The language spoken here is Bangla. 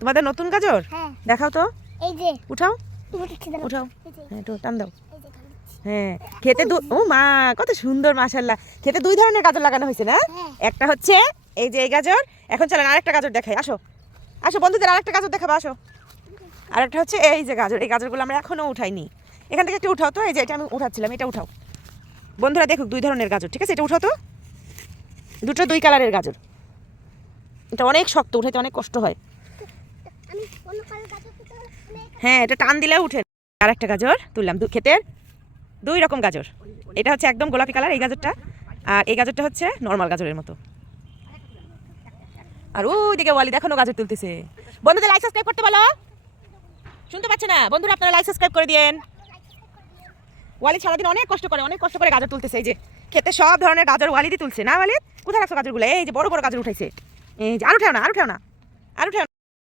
তোমাদের নতুন গাজর? দেখাও তো, এই যে উঠাও উঠাও, হ্যাঁ একটু টান দাও। হ্যাঁ খেতে ও মা কত সুন্দর মাশাআল্লাহ। খেতে দুই ধরনের গাজর লাগানো হয়েছে না? একটা হচ্ছে এই যে এই গাজর, এখন চলেন আরেকটা গাজর দেখাই। আসো আসো বন্ধুদের আরেকটা গাজর দেখাবো আসো। আরেকটা হচ্ছে এই যে গাজর, এই গাজরগুলো আমরা এখনো উঠাইনি। এখান থেকে একটু উঠাও তো, এই যে এটা আমি উঠাচ্ছিলাম, এটা উঠাও। বন্ধুরা দেখুক দুই ধরনের গাজর, ঠিক আছে? এটা উঠাও তো, দুটো দুই কালারের গাজর। এটা অনেক শক্ত, উঠাইতে অনেক কষ্ট হয়। হ্যাঁ এটা টান দিলে উঠে। আরেকটা গাজর তুললাম, ক্ষেতের দুই রকম গাজর। এটা হচ্ছে একদম গোলাপি কালার এই গাজরটা, আর এই গাজরটা হচ্ছে নর্মাল গাজরের মতো। আর ওই দিকে ওয়ালি দেখানো গাজর তুলতেছে। বন্ধুদের লাইক সাবস্ক্রাইব করতে বলো, শুনতে পাচ্ছে না? বন্ধুরা আপনারা লাইক সাবস্ক্রাইব করে দিয়েন। ওয়ালি সারাদিন অনেক কষ্ট করে গাজর তুলতেছে। এই যে খেতে সব ধরনের গাজর ওয়ালিদি তুলছে না? ওয়ালিদ কোথায় রাখছো গাজরগুলো? এই যে বড় বড় গাজর উঠাইছে, এই যে আর উঠাও না, আর উঠাও না, আর উঠাও না।